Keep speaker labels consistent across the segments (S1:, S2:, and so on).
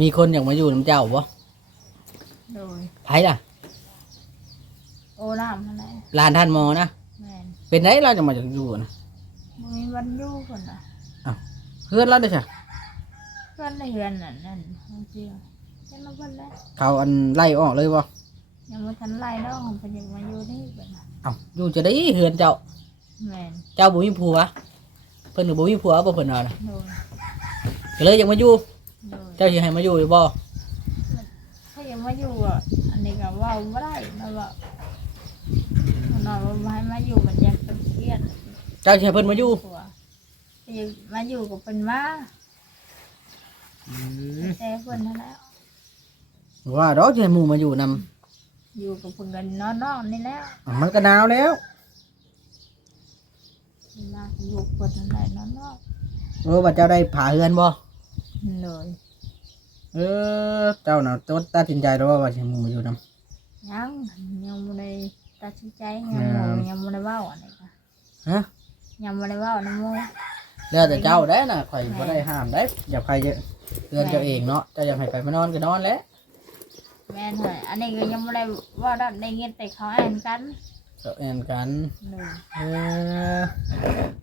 S1: มีคนอยากมาอยู่น้ำเจ้าบ่
S2: โดย
S1: ไผล่ะ
S2: โอน้ำเท่าไหร่
S1: ลานท่านหมอนะ
S2: แม่น
S1: เป็นไดเราจะมาจากอยู่นะ
S2: บ่มีวันอยู่คนน่ะ
S1: เพื่อนเราเด้อจ้ะ
S2: เพื่อนในเฮือนนั่นนั่นบางทีเห็นมาเพิ่นแล้ว
S1: เขาอันไล่ออกเลยบ่
S2: ยังบ่ทันไล่ดอกเพิ่นยังมาอยู่นี่เพิ่นน่ะ
S1: เอ้าอยู่จะได้เฮือนเจ้า
S2: แม่น
S1: เจ้าบ่มีผัว เพิ่นก็บ่มีผัวบ่เพิ่นว่าน่ะ
S2: โดย
S1: ก็เลยอยากมาอยู่
S2: โดย
S1: เจ้าสิให้มาอยู่หรือบ่
S2: ถ้ายังมาอยู่อะอันนี้ก็เว้าบ่ได้มาว่าคนนอนว่าให้มาอยู่มันอยากเป็นเครียด
S1: เจ้าสิให้เพิ่นมาอยู่
S2: ผัวถ้ายังมาอยู่กับเพิ่นมาแต่เพิ่นนั่นแหละ
S1: ว่าดอกสิให้หมู่มาอยู่นำ
S2: อยู่กับเพิ่นกันนอนๆนี่แล้ว
S1: มันก็หนาวแล้ว
S2: เวลาอยู่เพิ่นนั่นแหละนอน
S1: เออว่าเจ้าได้ผ่าเฮือนบ่
S2: ๆเลย
S1: เออ เจ้าน่ะตัดตัดสินใจแล้วว่าว่าสิให้หมู่มาอยู่นำ
S2: ยังยังบ่ได้ตัดสินใจยังบ่ยังบ่ได้เว้าอันนี้ก็
S1: ฮะ
S2: ยังบ่ได้เว้านำหมู่
S1: แล้วแต่เจ้าได้น่ะข่อยบ่ได้ห้ามได้ อย่าใครจะเฮือนเจ้าเองเนาะเจ้าอยากให้ไปมานอนก็นอนแหล้ว
S2: แม่นเฮ้ยอันนี้ก็ยังบ่ได้เว้าได้ได้ยินแต่เขาอ่านกัน
S1: เจ้าแอนกัน
S2: เลย
S1: เออ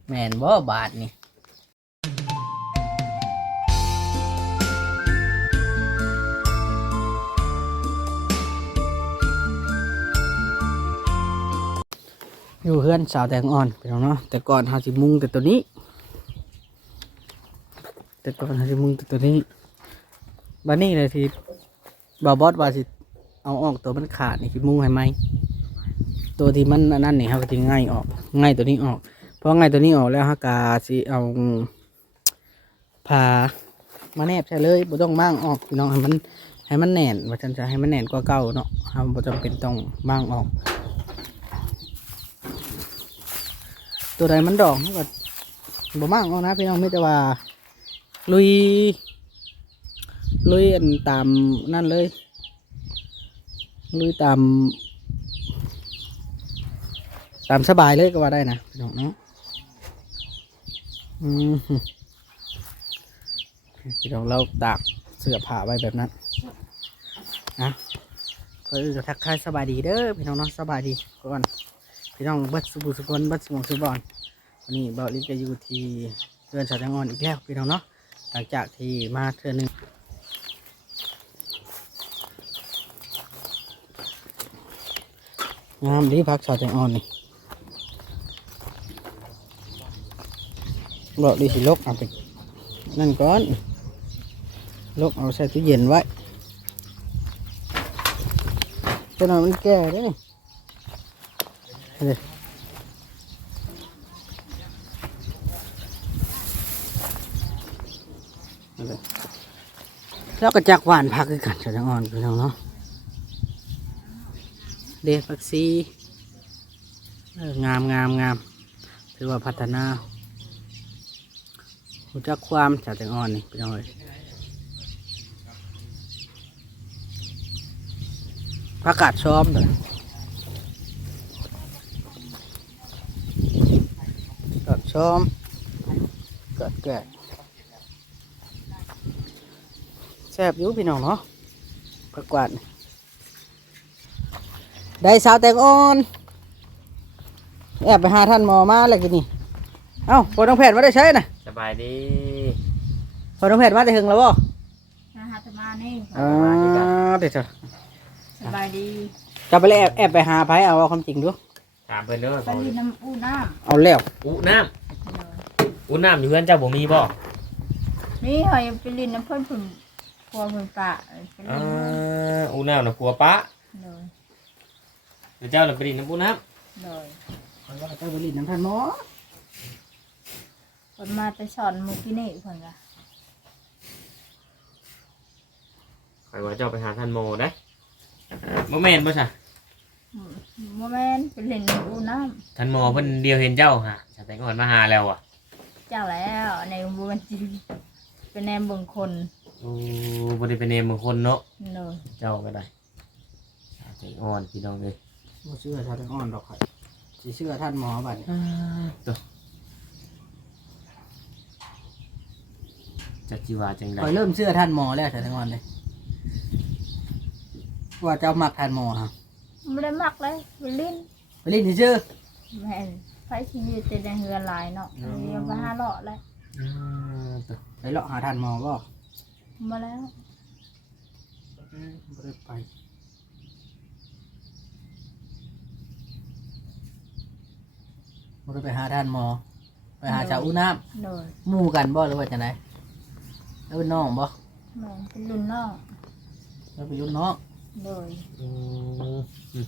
S1: แม่นบ่บาทนี่ อยู่เพื่อนสาวแตงอ่อนพี่น้องเนาะแต่ก่อนเฮาสิมุงแต่ตัวนี้ แต่ก่อนเฮาสิมุงแต่ตัวนี้บัดนี้เลยสิบาบอสว่าสิเอาออกตัวมันขาดนี่สิมุงให้ไหมตัวที่มันนั่นนี่ครับก็จะง่ายออกง่ายตัวนี้ออกเพราะง่ายตัวนี้ออกแล้วฮากาสิเอาผ่ามาแนบใช่เลยบ่ต้องมั่างออกพี่น้องให้มันให้มันแน่นว่าฉันจะให้มันแน่นกว่าเก่าเนาะเราบ่จำเป็นต้องมั่างออก ตัวใดมันดอกก็บ่มางออกนะพี่น้องไม่แต่ว่า ลุย ลุยอันตามนั่นเลย ลุยตาม ตามสบายเลยก็ว่าได้นะพี่น้องเนาะอืมพี่น้องเราตากเสื้อผ้าไว้แบบนั้นนะก็จะทักทายสบายดีเด้อพี่น้องเนาะสบายดีก่อน พี่น้องเบัดสุบุสุกนเบัดสมองสุบอนวันนี้เบาลิกจะอยู่ที่เรือนสาวจังอ่อนอีกแล้วพี่น้องเนาะหลังจากที่มาเทื่อหนึงงามดีพักสาวจังอ่อนนี่เบอกดีสิลกเอาไปนั่นก่อนลกเอาใส่ตู้เย็นไว้จะนมันแก่เด้ นี่เด้เอาเลยแล้วก็จักหวานพักกันจะอ่อนพี่น้องเนาะเด็กผักซีงามงามงามถือว่าพัฒนารู้จักความจากแตงอ่อนนี่พี่น้องเอ้ยผักกาดซ้อมเลย กาดซ้อมกาดแก่แซ่บอยู่พี่น้องเนาะผักกวาดนี่ได้สาวแตงอ่อนแอบไปหาท่านหมอมาแล้วกินนี่เอ้าพอต้องแผนมาได้ใช้น่ะ
S3: สบายดี
S1: พอน้องแผนมาได้ถึงแล้วบ่
S2: นะฮะตมานี่
S1: อ่าเดี๋ยวจะ
S2: สบายดี
S1: จะไปเลยแอบแอบไปหาไผเอาเอาความจริงดู
S3: ถามเพิ่นเด้อ
S2: ไปรีดน้ำอู้น้
S1: เอาแล้ว
S3: อุน้ำ
S2: เลยำ
S3: อุน้ำอยู่เพื่อนเจ้าบ่มีบ่
S2: นี่เฮยไปรีดน้ำเพิ่นเพิ่นพวเพิ่นปะไปรีด
S3: อ่า
S2: น้ำ
S3: อุน้ำน่ะผัวปะ
S2: เลย
S3: เดี๋ยวเจ้าน่ะไปดินน้ำอุน้
S2: เลย
S1: คอยว่าเจ้าไปลินน้ำท่านหมอ
S2: เพิ่นมาแต่สอนหมุกินี่เพิ่นก็ำ
S3: คอยว่าเจ้าไปหาท่านโมได้บ่แม่นบ่ซะ
S2: อืมบ่แม่นไปเล่นน้ำอู้น้
S3: ท่านโมเพิ่นเดียวเห็นเจ้าฮะชาแต่ก่อนมาหาแล้วอะำ
S2: เจ้าแล้วในบ่แม่นจริงเป็นแนมเบิ่งคน
S3: โอ้บ่ได้เป็นเนมบางคนเนาะ
S2: เลย
S3: เจ้าก็ได้ชาแต่อ่อนพี่น้องเอ้ย
S1: บ่เชื่อท่านอ่อนดอกข่อยสิเชื่อท่านหมอบัดนี้
S3: อ่าตัวจักจีว่าจังได
S1: คอยเริ่มเชื่อท่านหมอแล้วแต่ทั้งวันเลยว่าเจ้ามักท่านหมอฮะ
S2: ไม่ได้มักเลยไปลิ้น
S1: ไปเล่นที่ชื่อ
S2: แม่น ไฟชีวิตแต่ในเฮือนหลายเนาะ
S1: อ๋อ
S2: เรียกไปหาเลาะเลย
S3: อ่าตัว
S1: ไปเลาะหาท่านหมอก็
S2: มาแล้ว
S1: ไม่ได้ไปไม่ได้ไปหาท่านหมอ ไปหาชาวอุน้
S2: โดยำ
S1: หมู่กันบ่หรือว่าจะไหนแล้วเป็นน้องบ่
S2: แม่นเป็นรุ่นน้อง
S1: แล้วเป็นรุ่นน้อง
S2: โดย
S3: อืม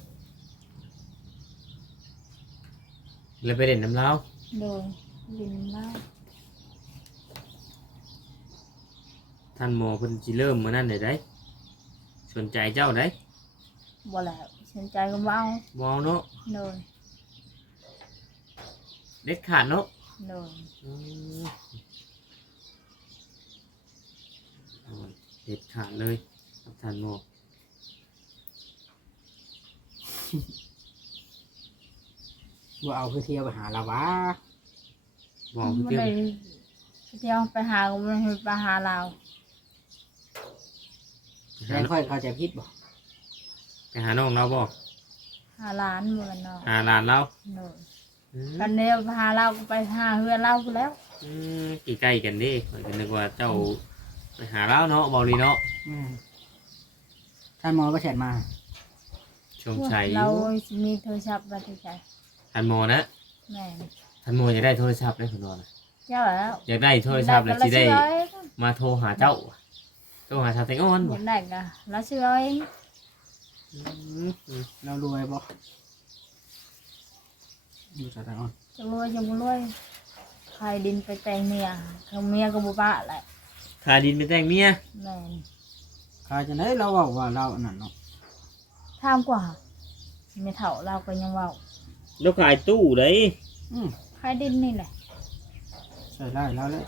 S3: อืมแล้วไปเล่นน้ำเล้าว
S2: โดยลินเล่า
S3: ท่านหมอเพิ่นสิเริ่มมื้อนั้นได้ได้สนใจเจ้าได้
S2: บ่แล้วสนใจก็เบเอา
S3: บ่เอาเนาะ
S2: โดย
S3: เด็ดขาดเนาะ
S2: โดย
S3: อืมเอาเด็ดขาดเลยกับท่านหมอ
S1: ว่าเอาคือเที่ยวไปหาละวะ
S3: บ่เอาคือ
S2: บ่
S3: เตี้ย
S2: ได้เที่ยวไปหาก็บ่ได้ไปหาเรา
S1: แรงค่อยเขาใจะพิษบ่
S3: ไปหาน้องเราบ่
S2: หาหลานบ่แม่นเนาะ
S3: หาหลานเรา
S2: โดย
S3: อืม
S2: กันเดียวไปหาเราก็ไปหาเฮือนเราพู้นแล้ว
S3: อืมใกล้ๆกันเดิข้อยก็นึกว่าเจ้าไปหาเราเนาะเบาลีเนาะ
S1: อืมท่านหมอก็แชทมา
S3: ชงชัยอ
S2: เรา
S3: ยู่
S2: สิมีโทรศัพท์บัดนี้ใช่
S3: ท่านหมอนะ
S2: แม่น
S3: ท่านหมออยากได้โทรศัพท์ได้คุณนอนน่ะ
S2: เจ้าแล้ว
S3: อยากได้โทรศัพท์แล้วสิได้
S2: ก็ละ
S3: มาโทรหาเจ้า โทรหาชาวแตงอ่อน
S2: อ
S3: บ่
S2: ยากได้ก็แล้วชื่อเอาเอง
S3: อืมอืม
S1: เรารวยบ่ดูสถานอ่อน
S2: จะรวยจะบ่รวยใครดินไปแต่งเมียเขาเมียก็บ่บ้าแหละ
S3: ขายดินไปแต่งเมีย
S2: แม่น
S1: ใครจะไหนเราบอกว่าเราอันนั้นเนาะ
S2: ถามกว่าไม่เฒ่าเราก็ยังเว้า
S3: แล้วขายตู้เลย
S1: อืม
S2: ใครดินนี่แหละ
S1: ใช่ได้แล้วเลย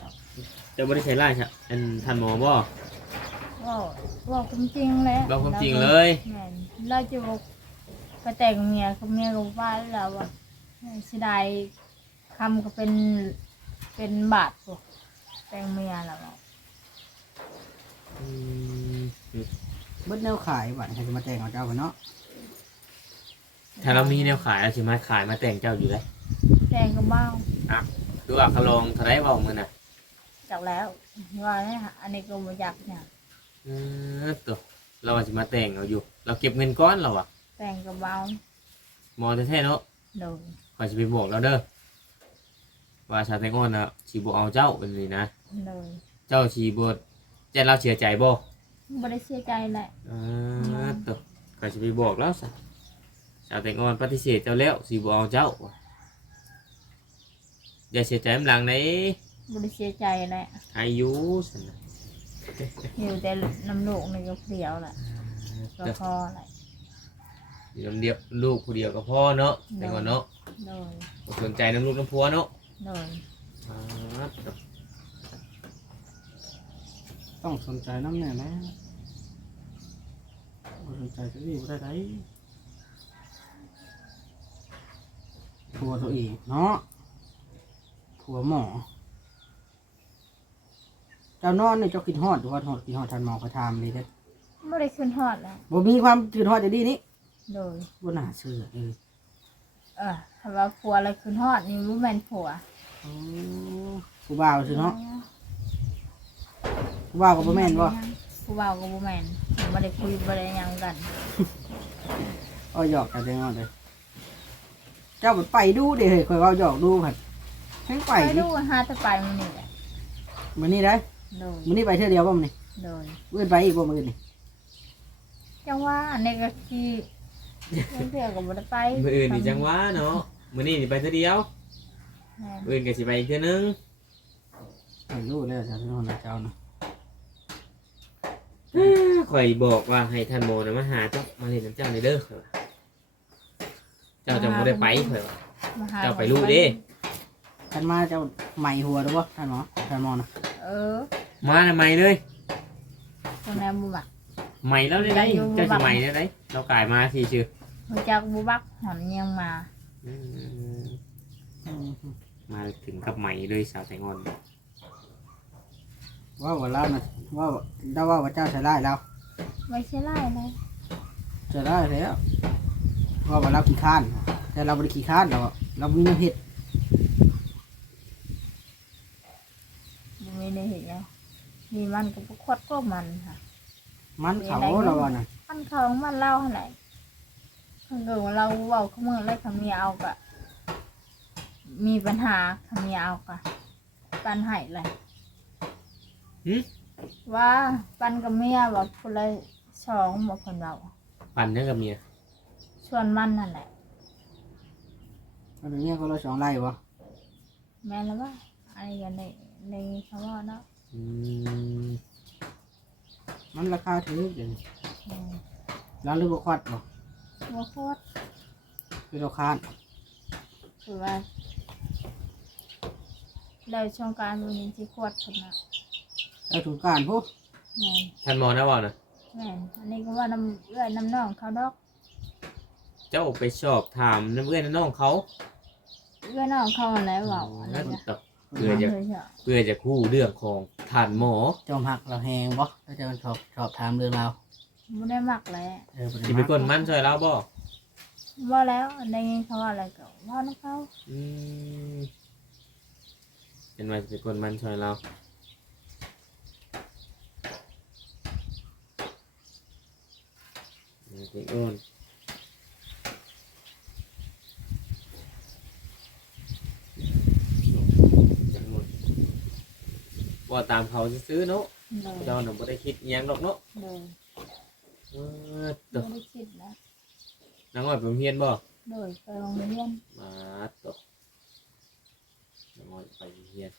S3: จะบ่ได้ใช้ไล่ครับอันท่านหมอบ่
S2: เว้าเว้าความจริงแหละ
S3: เราความจริงเลย
S2: แม่นเราจะบ่ไปแต่งเมียเขาเมียก็บ่บ้าแล้วว่าสิได้คำก็เป็นเป็นบาทพวกแต่งเมียแล้วอะ
S3: อืม
S1: เบิดแนวขายบัตรใครจะมาแต่งเอาเจ้ากันเนาะ
S3: ถ้าเรามีแนวขายเราสิมาขายมาแต่งเจ้าอยู่เลย
S2: แต่งก็เบ้า
S3: ดูอะคาลองเท่าไรเว้ามื้อน่ะ
S2: จากแล้วว่าเนี่ยอันนี้ก็บ่อยากเนี่ย
S3: อืมตัวเราว่าสิมาแต่งเอาอยู่ เราเก็บเงินก้อนเราอะ
S2: แต่งก็เบา
S3: หมอแท้ๆเนาะ
S2: โดย
S3: ขอยสิไปบอกเราเด้อว่าชาวแตงอ่อนน่ะสิบ่เอาเจ้าเป็นนี่นะ
S2: โดย
S3: เจ้าสิบ่ใจเราเสียใจบ่
S2: บ่ได้เสียใจแหละ
S3: อ่าตัวขอยสิไปบอกแล้วซะ ชาวแตงอ่อนปฏิเสธเจ้าแล้วสิบ่เอาเจ้าว่ะอย่าเสียใจมหลังไหน
S2: บ่ได้เสียใจแหละ
S3: อายุซั่นน่ะ
S2: อยู่แต่น้ำลูกนี่ก็เดียวแหละก็พอแหละ
S3: อยู่ลำเดียวลูกผู้เดียวก็พอเนาะแตงอ่อนเนาะ
S2: โดย
S3: บ่สนใจน้ำลูกน้ำพัวเนาะ
S2: โดย
S3: อ่าตัว
S1: ต้องสนใจน้ำเนี่ยนะบ่สนใจจะรีบได้ไหนผั วตัวเองเนาะผัวหมอเจ้านอนเนี่ยเจ้ากินฮอดหรือว่าฮอดกินฮอดทันหมอเขาทำเลยเด้อ
S2: บ่ได้ขึ้นฮอดแล้ว
S1: บ่มีความกินฮอดจะดีนี้
S2: โดย
S1: บ่น่าเชื่อเลย
S2: เออถ้าว่าผัวอะไรขึ้นฮอดนี่บ่แมนผัว
S1: โอ้ผู้บ่าวสิเนาะผู้บ่าวก็บ่แม่นบ่
S2: ผู้บ่าวก็บ่แม่นบ่ได้คุยบ่ได้ยังกัน
S1: เอาหยอกกันจังเอาเลย เจ้าก็ไปดูเด้เฮ้ยข่อยเว้าหยอกดูผัดแห้งไป
S2: ไป
S1: ดิ
S2: ดูหาแต่ไปมื้อนี้แหละ
S1: มื้อนี้ได้
S2: โดย
S1: มื้อนี้ไปเท่อเดียวบ่มื้อนี้
S2: โดย
S1: มื้ออื่นไปอีกบ่มื้ออื่นนี่
S2: จังว่าอันนี้ก็คือเพื่อนเพื่อนก็บ่ได้ไป
S3: มื้ออื่นนี่จังหวะเนาะมื้อนี้นี่ไปเท่าเดียว
S2: แม่น
S3: มื้ออื่นก็สิไปอีกเทื่อนึง
S1: ไปรู้แล้วจ้ะพี่น้องเจ้านะ
S3: ข่อยบอกว่าให้ท่านโมนะมาหาเจ้ามาเล่นน้ำเจ้าในเด้อข่อยว่า เจ้าจะบ่ได้ไปข่อยว่า
S2: มาห
S3: เจ้าไปรู้เด้
S1: ท่านมาเจ้าใหม่หัวหรือบ่ท่านหมอท่านหมอนะ
S2: เออ
S3: มาทำไมเลย
S2: ตรงนั้นบ่บัก
S3: ใหม่แล้วได้ไดเจ้าสิใหม่ได้ไดเรากลายมาทีชื่อ
S2: รู้จักบ่บักหอนยังมา
S3: อืม
S1: อืม
S3: มาถึงกับใหม่เลยสาวแตงอน
S1: ว่าว่าเรานะว่าเราว่าว่าเจ้าใช้ได้แล้ว
S2: ไม่ใช่ไล่เลย
S1: ใช้ได้แล้ว ว่าว่าเราขี้ข้าน แต่เราไม่ได้ขี้ข้านเราอะเรามีน้ำเห็ด
S2: บ่มีในเห็นแล้วมีมันกับพวกขวดก็มันค่ะ
S1: มันเขาเราว่าน่ะ
S2: มันเขามันเล่าเท่าไหร่คันเกิดว่าเราเว้าเขาเมื่อไรคำเมียเอากะมีปัญหาคำเมียเอากะปันใหายเลย
S3: หึ
S2: ว่าปันกับเมียแบบคนละสองบอกคนเรา
S3: ปั่นยังกับเมีย
S2: ชวนมันนั่นแหละ
S1: อันนี้ก็เราสองไร่วะ
S2: แม่นแล้วว่าอะไรกันในในคำว่าเนาะ
S3: อืม
S1: มันราคาถือเดี๋ยวนี้
S2: อืม
S1: เราเลือกควัดบ่
S2: ว่าโคตร
S1: คือเราข้าน
S2: คือว่าได้ช่องการวันนี้ที่ขวดคนนะ
S1: เราถูกการพวก
S2: แม่น
S3: ท่านหมอนะว่านะ
S2: แม่นอันนี้ก็ว่าน้ำเอื้อยน้ำน่องเขาดอก
S3: เจ้าไปสอบถามน้ำเอื้อนน้องเขา
S2: เอื้อยน้องเขาอะไรเปล่าอะไร
S3: นั่น
S2: เนี่ย
S3: ตกเพื่อจะ
S2: เฉย
S3: เพื่อจะคู่เรื่องของท่านหมอ
S1: จอมหักเราแหงบ่เราจะชอบชอบถามเรื่องเราว
S2: ๆไม่ได้มักเลย
S1: เออบ่ได้
S3: สิเป็นคนมันช่วยเราบ่
S2: ว่าแล้วในเขาว่าอะไรก็ว่าน้องเขา
S3: อืมเป็นว่าสิเป็นคนมันช่วยเราเออเป็นโอนจังหมด ว่าตามเขาซื้อๆเนาะ
S2: เลย
S3: เจ้าหนูบ่ได้คิดอิหยังดอกเนาะ
S2: เลย
S3: เออ
S2: ไม่
S3: ตก
S2: ได้คิดนะ
S3: นางอ้อยไปโรงเรียนบ่
S2: เลยไปโรงเรียน
S3: มาตกนางอ้อยไปโรงเรียน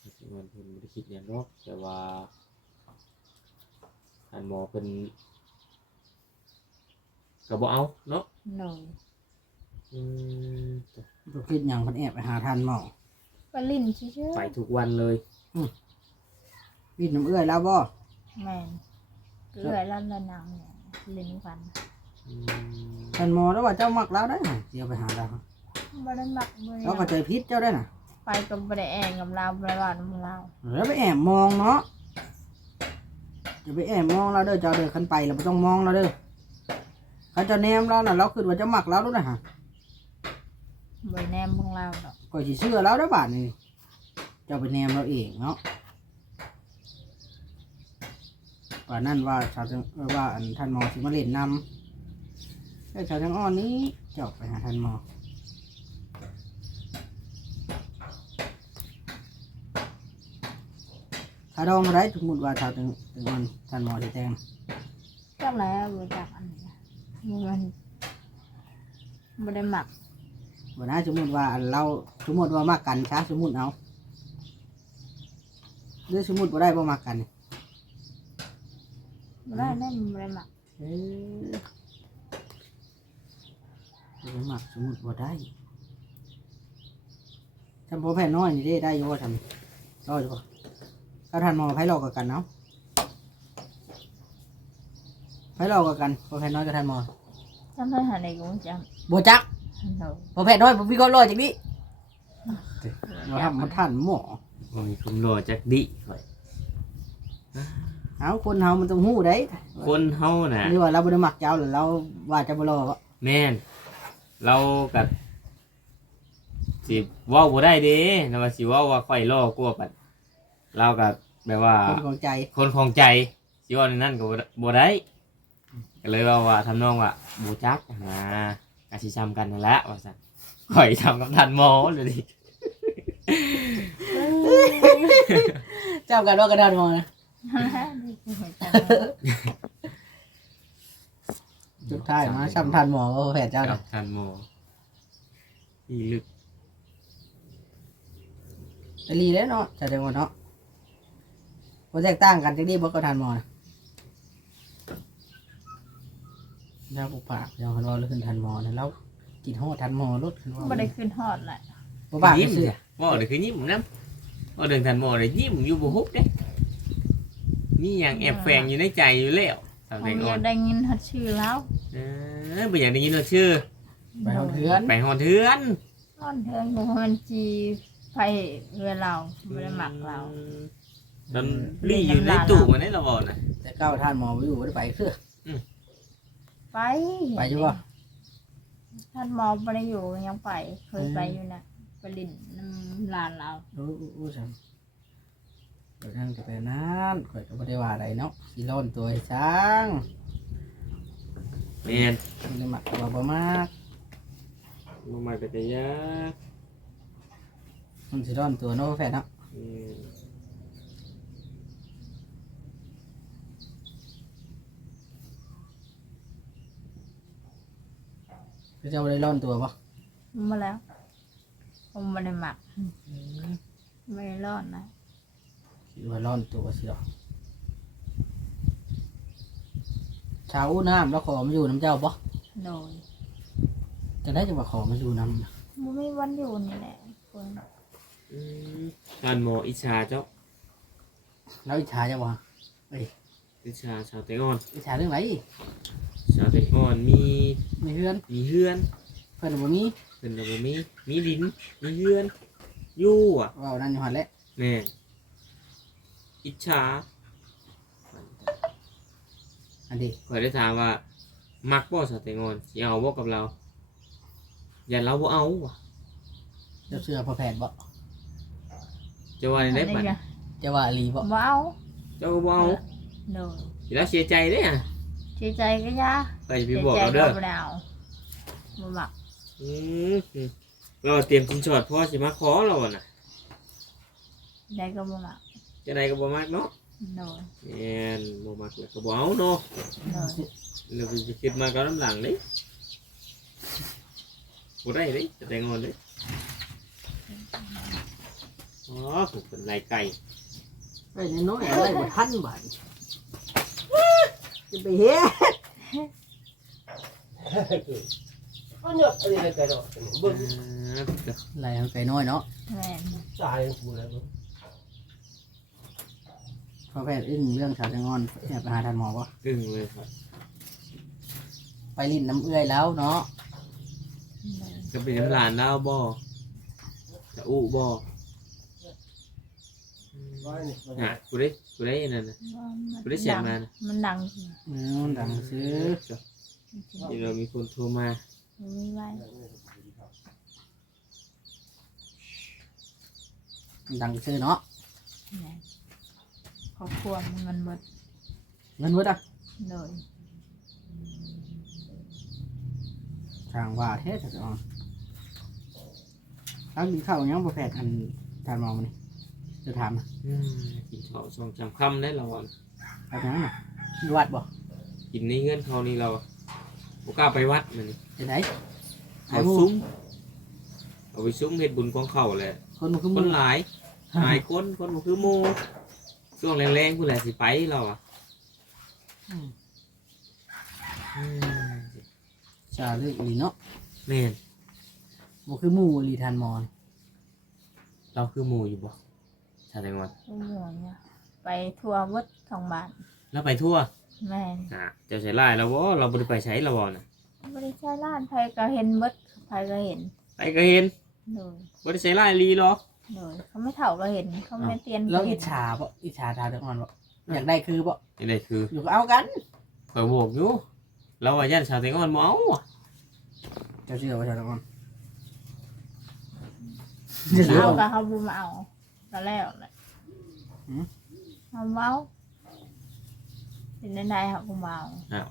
S3: สิมันเพิ่นบ่ได้คิดอิหยังดอกแต่ว่าท่านหมอเพิ่นก็บ่เอาเนาะ
S2: เลย
S3: อืม
S1: บ่คิดอย่างมันแอบไปหาทันหมอ
S2: ไปลิ้นชื่อ
S3: ไปทุกวันเลย
S1: วิดน้ำเอื้อยแล้วบ่
S2: ๆแม่นเอื้อยแล้วละนางเนี่ยลิ้นฟัน
S3: อืม
S1: ทันหมอแล้วว่าเจ้ามักแล้วได้น่ะเดี๋ยวไปหาเรา
S2: บ่ได้มักบ่ได้
S1: เราก็ใจพิษเจ้าได้น่ะ
S2: ไปกับบ่ได้แองกับเราบ่ได้ว่าน้ำเรา
S1: แล้วไปแอบมองเนาะจะไปแอบมองเราเด้อเจ้าเด้อขันไปเราไม่ต้องมองเราเด้อเขาจะแนมเราน่ะเราคิดว่าจะมักเราด้วยนะฮะ
S2: บ่ได้แนมของเราดอก
S1: ก็สิเชื่อเราได้อบาทนี่เจ้าไปแนมเราเองเนาะว่านั่นว่าชาวจังเอ่อว่าอันท่านหมอสิมาเล่นนำแต่ชาวจังอ้อนนี้เจ้าไปหาท่านหมอถ้าดองอะไรสมมติว่าชาวจังจังอ้อนท่านหมอสิแจ้ง
S2: จักแล้วบ่จักอันนี้นะมันบ่ได้มัก
S1: วันนะสมมติว่าอันเราสมมติว่ามากันช้าสมมติเอาหรือสมมติว่าได้บ่มากัน
S2: บ่ได้แน่บ่ได้มัก
S1: เออบ่มักสมมติว่าได้ทำพอแผ่นน้อยนี่ได้ได้อยู่ว่าทำรออยู่ป่ะก็ทันมองไพ่หลอกกันเนาะไพ่หลอกกันพอแผ่นน้อยก็ทันมอง
S2: จำได้หาในกูจ
S1: บัวจักำ
S2: เรา
S1: พอแผ่นน้อยผมพี่ก็รอจากนี้ว่าทำมันทันหมอ
S3: โอ้ยคุณรอจักดิข่อย
S1: เอาคนเฮามันต้องหู้ได้
S3: คนเฮาน่ะ
S1: หรือว่าเราบ่ได้มักเจ้าหรือเราว่าจะบ่รอวะ
S3: แม่นเรากับสิเว้าบ่ได้เด้นะว่าสิเว้าว่าค่อยรอกลัวปัดเรากับแบบว่า
S1: คนของใจ
S3: คนของใจสิเว่าในนั้นก็บ่ได้บ่ได้ก็เลยว่าว่าทำนองว่าบ่จักนะ อาสิซ้ำกันนั่นแหละว่าซั่นข่อยทำกับท่านหมอเลยดิ
S1: เจ้ากันว่ากระดานมองนะ
S2: นั่นแหละนี่คือหัวใจ
S1: สุดท้ายมาช้ำทันหมอก็แผ่เจ้า
S3: กั
S1: น่ะ
S3: บท่านหมอที่ลึก
S1: จะรีแล้วเนาะแสดงว่าเนาะบ่แตกต่างกันจังดีบ่ก็ทันหมอนะ แล้วปุกปากเดี๋ยวคันว่าเรื่องทันหมอนะแล้วกินฮอดทันหมอรถคันว่า
S2: บ่ได้ขึ้นฮอดแหละ
S1: บ่ปาก
S3: ยิ้ม
S1: ซื้อ
S3: จ้ะเว่าเดี๋ยวคือยิ้มนํเว่าเดินท่านหมอเลยยิ้มอยู่บ่ฮุบเด้มีหยังแอบแฝงอยู่ในใจอยู่แล้วสาว
S2: ผ
S3: แต
S2: ม
S3: งอ่
S2: อ
S3: อยา
S2: นกได้ยินฮัดชื่อแล้ว
S3: เออบ่อยากได้ยินว่าชื่อ
S1: ไปเอาเถือน
S3: ไปหอนเทือน
S2: นอนเทือนของมันจีไปเรือเราไม่ได้หมักเรา
S3: ตอนลี่อยู่ในตู้มันนี่เราบอกนะ
S1: แต่ก้าวท่านหมอไม่อยู่บ่ได้ไปคือ
S2: ไป
S1: ไปอยู่บ่
S2: ท่านหมอไม่ได้อยู่ยังไป เคยไปอยู่นะไปลินน้ำลานเรา
S1: โอ้โอ้จังเดี๋ยวนั่งจะไปนั้นข่อยก็บ่ได้ว่าอะไรเนาะสิร้อนตัวให้ช้าง
S3: แมน
S1: มันเลยมักว่าบ่มาก
S3: มาใหม่ก็จะยาก
S1: มันสิร้อนตัวเนาะแฟนเนาะ
S3: อืม
S1: คือเจ้าบ่ได้ร้อนตัวบ่
S2: มาแล้ว ผมไม่ได้หมักไม่ได้รอดนะ
S1: คิดว่าร้อนตัวสิดอกชาวอู้น้ำแล้วขอมาอยู่น้ำเจ้าบ่
S2: โดย
S1: จะได้จังว่าขอมาอยู่น้ำ
S2: มันไม่วันอยู่นี่แหละคน
S3: อืมท่านหมออิชาเจ้า
S1: แล้วอิจฉาจังวะ
S3: อิชาชาวเตงอน
S1: อิจฉาเรื่องไร
S3: ชาวเตงอนมี
S1: มีเพื่อน
S3: มีเฮือน
S1: เพื่อนบ่มี
S3: เป็นระบบมีมีดินมีเฮือนอยู่อะ
S1: เว่านั่นอยู่หันแหละ
S3: แม่นอิชา
S1: อันนี้
S3: ข่อยได้ถามว่า มักบ่ชาวเตงอนสิเอาบ่กับเราอย่าเราบ่เอาว่ะ
S1: เจ้าเสื้อพอแผนบ่
S3: จะว่าได้บัด
S2: จ้ะ
S1: จะว่าอีหลีบ่
S2: บ่เอา
S3: เจ้าก็บ่เอา
S2: โดย
S3: สิแล้วเสียใจเด้อะ
S2: เสียใจก็ยา
S3: ไปไป
S2: เสีย
S3: บอก
S2: ใจ
S3: เรา
S2: ก็
S3: เด้อ
S2: บ่ได้เอาบ่หมัก
S3: อืมเราเตรียมสินสอดพ่อสิมาขอเราอะน่ะ
S2: ได้ก็บ่หมัก
S3: จะได้ก็บ่มักเนาะ
S2: โดย
S3: แม่นบ่มักแล้วก็บ่เอาเนาะ
S2: โดย
S3: เราไปคิดมากับน้ำหลังเด้บ่ได้เด้จะแต่งงอนเด้อ๋อผมเป็นไรไก่
S1: ไอ้น้อยๆอะไรบ่ทันบาด จะไปเฮ็ด
S4: Có nhật thì là cái đó, bưng
S1: ไรเอาไก่น้อยเนาะ
S2: แม่น
S4: xài của này bưng.
S1: พอแพทย์อึ้งเรื่องชาวจังงอนแอบไปหาท่านหมอบ่
S3: กึ่งเลยครับ
S1: ไปลิ้นน้ำเอื้อยแล้วเนาะ
S3: จะเป็นน้ำหลานดาวบ่จะอู้บ่
S4: Vai này, vai
S3: ฮะ
S4: này.
S3: กูได้กูได้นั่นน่ะ
S2: ว่า
S3: กูได้เสียงมานะ
S2: มันดัง
S1: เออมันดังซื้อ
S3: ที่เรามีคนโทรมา
S2: มันไม่ไหว
S1: มันดังซื้อเนาะ
S2: แม่นครอบครัวมันเงินเบิด
S1: เงินเบิดอะ
S2: โดย
S1: ทางว่าเทศจังงอนตั้งกินข้าวยังบ่แพทย์อันท่านหมอมันนี่ จะถามนะ
S3: อืมกินข้าวสองสามคำได้เราอะ
S1: ไปยังน่ะมีวัดบ่
S3: กินในเงื่อนเขานี่เราบ่กล้าไปวัดมันนี่
S1: จะไหน
S3: เอาซุ้มเอาไปซุ้มเฮ็ดบุญของเขาแหละ
S1: คนมันคือ
S3: ค
S1: มึ
S3: น
S1: ง
S3: หลายหลายคนคนบ่คือหมู่ช่วงแรงๆพุ่นแหละสิไปเราอะ
S1: อืม
S3: อืม
S1: ชาเลือกอีหลีเนาะ
S3: แม่น
S1: บ่คือหมู่อีหลีทานหมอน
S3: เราคือหมู่อยู่บ่ ชาแตงวัน
S2: ผู้หมวเนี่ยไปทัวร์เบิดสองบาท
S3: แล้วไปทั่ว
S2: แม่น
S3: อะเจ้าใช้ลายแล้วบ่เราบ่ได้ไปใช้แล้วบ่น่ะ
S2: บริใช้ร้านไผก็เห็นเบิดไผก็เห็น
S3: ไปก็เห็น
S2: โดย
S3: บ่ได้ใช้ลายลีหรอก
S2: โดยเขาไม่เถ่าก็เห็นเขาไม่เตียน
S1: แล้ว
S2: ก็
S1: อิ
S2: เห็
S1: จ
S2: น
S1: ฉาบ่อิจฉาทานจังงอนบ่อยากได้คือบ่
S3: นี่ได้คือ
S1: อยู่ก็เอากัน
S3: ข่อยบอกอยู่เราว่าย่านชาแตงวันบ่เอาอะ
S1: เจ้าเชื่อว่าชาวจังงอน
S2: เอาก็เขาบูมาเอา ตอนแรกเลยเขาเมาเป็นในๆเขาบูมาเอา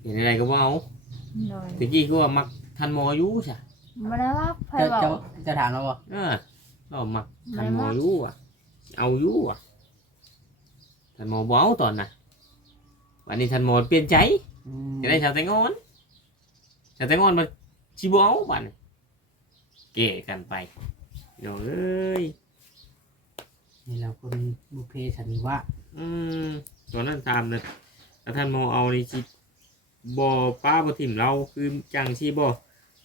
S3: เห็นอะไรก็บ่เอา
S2: โดย
S3: ตะกี้ก็ว่ามักทันหมออยู่ใช่
S2: ไม่ได้ว่าไผ
S1: เจ้า
S2: บอก
S1: เจ้าเจะถามเราบ่
S3: เออเรามักทันหมออยู่อะ เอาอยู่อะทันหมอบ่เอาตอนน่ะวันนี้ทันหมอเปลี่ยนใจ
S1: อืม
S3: จะได้ชาวแตงอนชาวแตงอนมาชิบ่เอาบัดนี้เก๋กันไปโอ้ย
S1: นี่เราคนบุพเพสันนิวาส
S3: อืมตอนนั้นตามเลยถ้าท่านหมอเอานี่สิบ่ป้าบ่ถิ่มเราคือจังสิบ่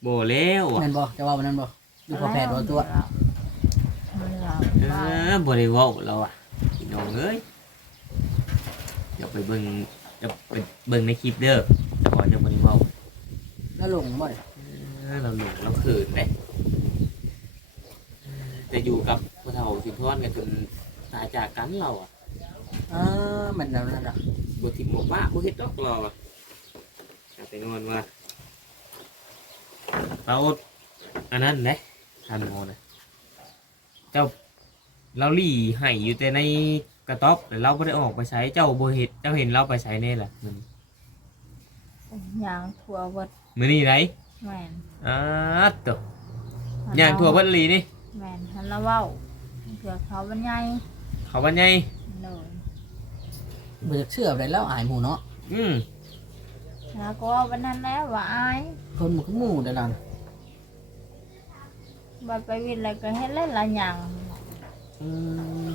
S3: บ่แล้วอะ
S1: แม่นบ่จะว่าวันนั้นบ่ดูพอแพทย์ว่าตัว
S2: มันเรา
S3: เอ
S2: ว่า
S3: อบ่ได้เว้าแล้วอะพี่น้องเอ้ยเดี๋ยวไปเบิ่งเดี๋ยวไปเบิ่งในคลิปเด้อแต่ว่าจะบ่ได้เว้า
S1: แล้วลงบ่ได้
S3: เออเราหลงเราเขินเลย แต่แต่อยู่กับพ่อเฒ่าสินทรกันจนตายจากกันเราอะ
S1: อ่ามันแล้วนั่นน่ะ
S3: บ่ทิมบ่ป้าบ่เฮ็ดดอกเราอะแต่นอนว่าเราอันนั้นเด้ทันโมนะเจ้าเราหลี่ให้อยู่แต่ในกระต๊อบแต่เราบ่ได้ออกไปใช้เจ้าบ่เฮ็ดเจ้าเห็นเราไปใช้แน่ล่ะมัน
S2: ยางทั่วเบิด
S3: มื้อนี้ได
S2: แม่น
S3: อ้าตวย่างทั่วเบัดลีนี่
S2: แม่นทันละเว้าเผื่อเขาบรรยาย
S3: เขาว่าไง
S2: เลย
S1: บ่อยากเชื่ออะไรแล้วอายหมู่เนาะ
S3: อืม
S2: แล้วก็ว่าวันนั้นแล้วว่าอาย
S1: คนมันก็หมู่เด้อล่ะ
S2: บัดไปวินอะไรก็เฮ็ดเล่นหลายอย่าง
S3: อืม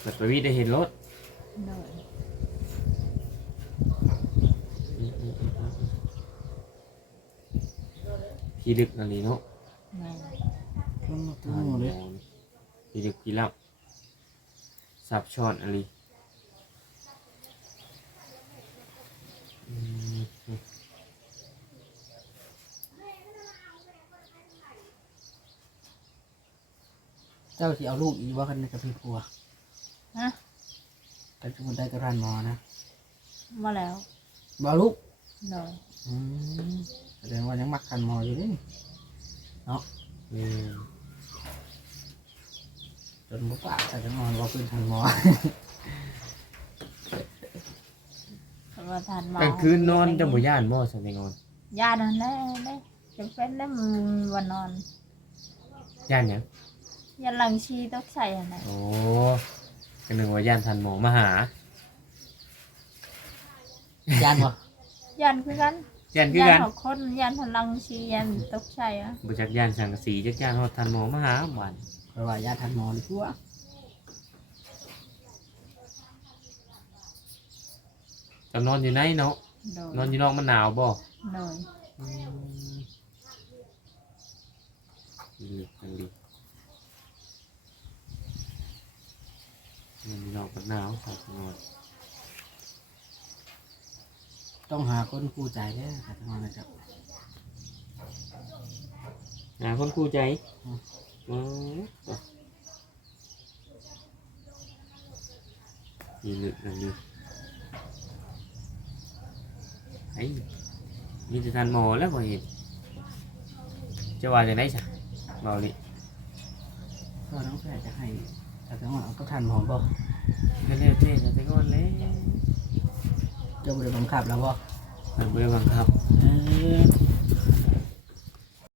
S3: เปิดประวิตได้เห็นรถ
S2: เลย
S3: อืมอืมอืมอืม พี่ดึกนั่นนี่เนาะ
S2: แม่น
S1: คนมันก็หมู่เด้อ
S3: พี่ดึกพี่เล่าสับช้อนอะไรอืมอืม
S1: เจ้าสิเอาลูกอีกว่ากันกับพี่ผัว
S2: ฮะ
S1: แต่สมมุติได้กับท่านหมอนะ
S2: มาแล้ว
S1: บ่เอาลูก
S2: เลย
S1: อืม แสดงว่ายังมักท่านหมออยู่เด้นี่
S3: อืม
S1: จนบ่ปากแต่จะนอนว่าเป็นท่านหมอ
S2: ก็ว่าทานเมาก
S3: ลางคืนนอนจะบ่ย่านบ่สันติงอน
S2: ยานั่นแหละได้จะเป็นได้มันวันนอน
S3: ย่านหยัง
S2: ยันหลังชีต้องใส่อะไร
S3: โอ้ก็นึกว่าย่านทันหมอมาหา
S1: ยานบ่
S2: ยันคือกัน
S3: ย่านคือ
S2: ยั
S3: กัน
S2: หกคนยันพลังชียันตกใส่อะ
S3: บ่จักย่านสังกะสีจักย่านฮอดทันหมอมาหาหวาน
S1: เพราะว่าญาติท่านหมอนี่ทั่ว
S3: จะนอนอยู่ไหนเนาะ
S2: โดย
S3: นอนอยู่นอกมันหนาวบ่
S2: โดย
S3: ดีดีนอนอยู่นอกมันหนาวใส่นอน
S1: ต้องหาคนคู่ใจเด้อท่านหมอนะครับ
S3: หาคนคู่ใจ
S1: อืม
S3: อืมดีลึกนั่นดีไอ้มีแต่ทันหมอแล้วบ่เห็นจะว่าจะได้จ้ะเบาลิ
S1: ก็น้องแพรจะให้ท่านหมอเอากับท่านหมอบ่
S3: ก็เร็วเท่จะไปก่อนเลย
S1: เจ้าบ่ได้บังคับแล้วบ่
S3: มันเบื่อบังคับ
S1: เออ